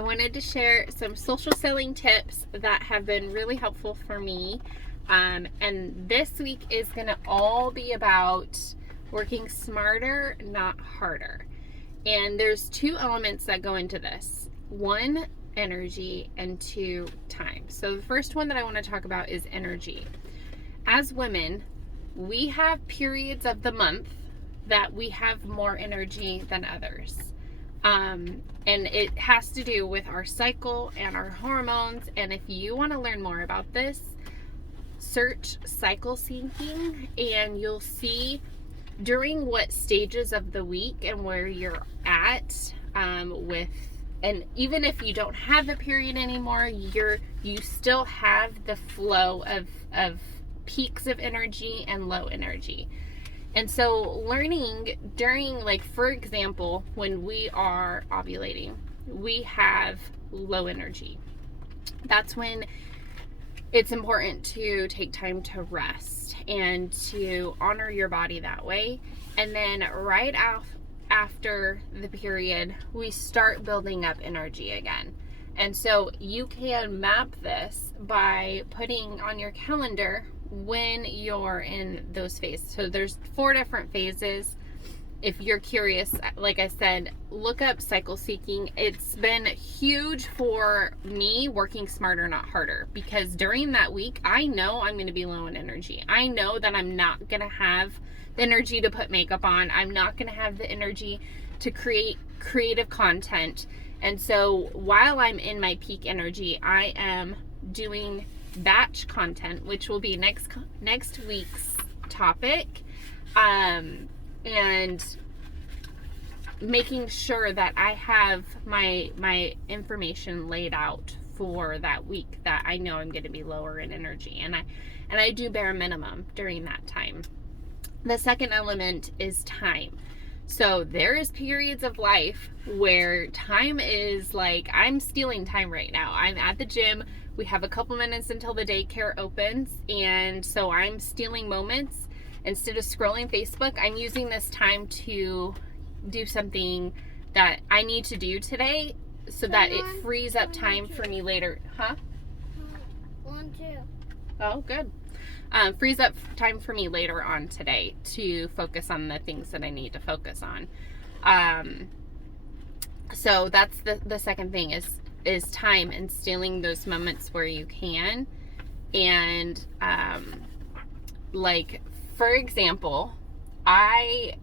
I wanted to share some social selling tips that have been really helpful for me. And this week is going to all be about working smarter, not harder. And there's two elements that go into this. One, energy, and two, time. So the first one that I want to talk about is energy. As women, we have periods of the month that we have more energy than others. And it has to do with our cycle and our hormones. And if you want to learn more about this, search cycle syncing and you'll see during what stages of the week and where you're at and even if you don't have a period anymore, you still have the flow of peaks of energy and low energy. And so learning during, like, for example, when we are ovulating, we have low energy. That's when it's important to take time to rest and to honor your body that way. And then right after the period, we start building up energy again. And so you can map this by putting on your calendar when you're in those phases. So there's 4 different phases. If you're curious, like I said, look up cycle syncing. It's been huge for me working smarter, not harder, because during that week, I know I'm going to be low in energy. I know that I'm not going to have the energy to put makeup on. I'm not going to have the energy to create creative content. And so while I'm in my peak energy, I am doing batch content, which will be next week's topic, and making sure that I have my information laid out for that week that I know I'm going to be lower in energy, and I do bare minimum during that time. The second element is time. So there is periods of life where time is like, I'm stealing time right now. I'm at the gym. We have a couple minutes until the daycare opens. And so I'm stealing moments. Instead of scrolling Facebook, I'm using this time to do something that I need to do today so that it frees up time for me later. Huh? Oh, good. Frees up time for me later on today to focus on the things that I need to focus on. So that's the second thing is time and stealing those moments where you can. And like, for example, I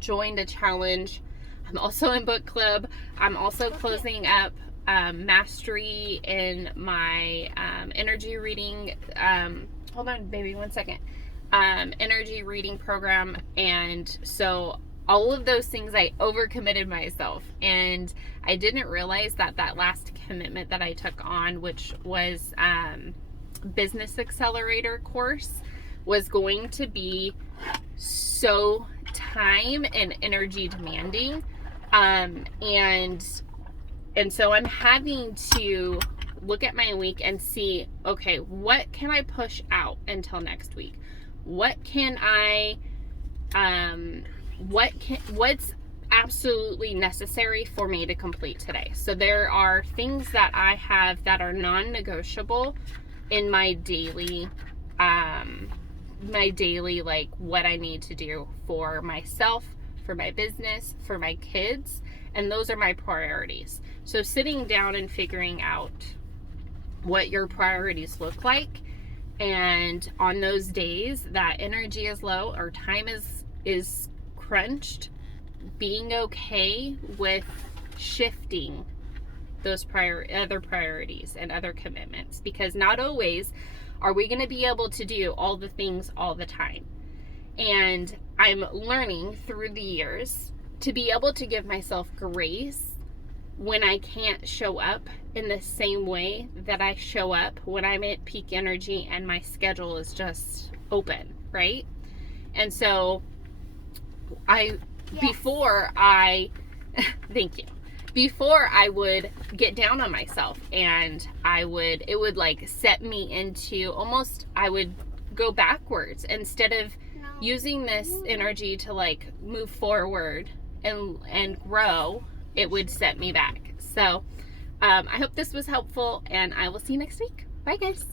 joined a challenge. I'm also in book club. I'm also closing up mastery in my energy reading. Hold on, baby, 1 second. Energy reading program. And so all of those things, I overcommitted myself. And I didn't realize that last commitment that I took on, which was Business Accelerator course, was going to be so time and energy demanding. And so I'm having to look at my week and see, okay, what can I push out until next week? What can I, what's absolutely necessary for me to complete today? So there are things that I have that are non-negotiable in my daily, like, what I need to do for myself, for my business, for my kids, and those are my priorities. So sitting down and figuring out what your priorities look like, and on those days that energy is low or time is crunched, being okay with shifting those other priorities and other commitments, because not always are we going to be able to do all the things all the time. And I'm learning through the years to be able to give myself grace when I can't show up in the same way that I show up when I'm at peak energy and my schedule is just open, right? And so before I would get down on myself, and it would like set me into almost, I would go backwards instead of using this energy to like move forward and grow. It would set me back. So I hope this was helpful, and I will see you next week. Bye, guys.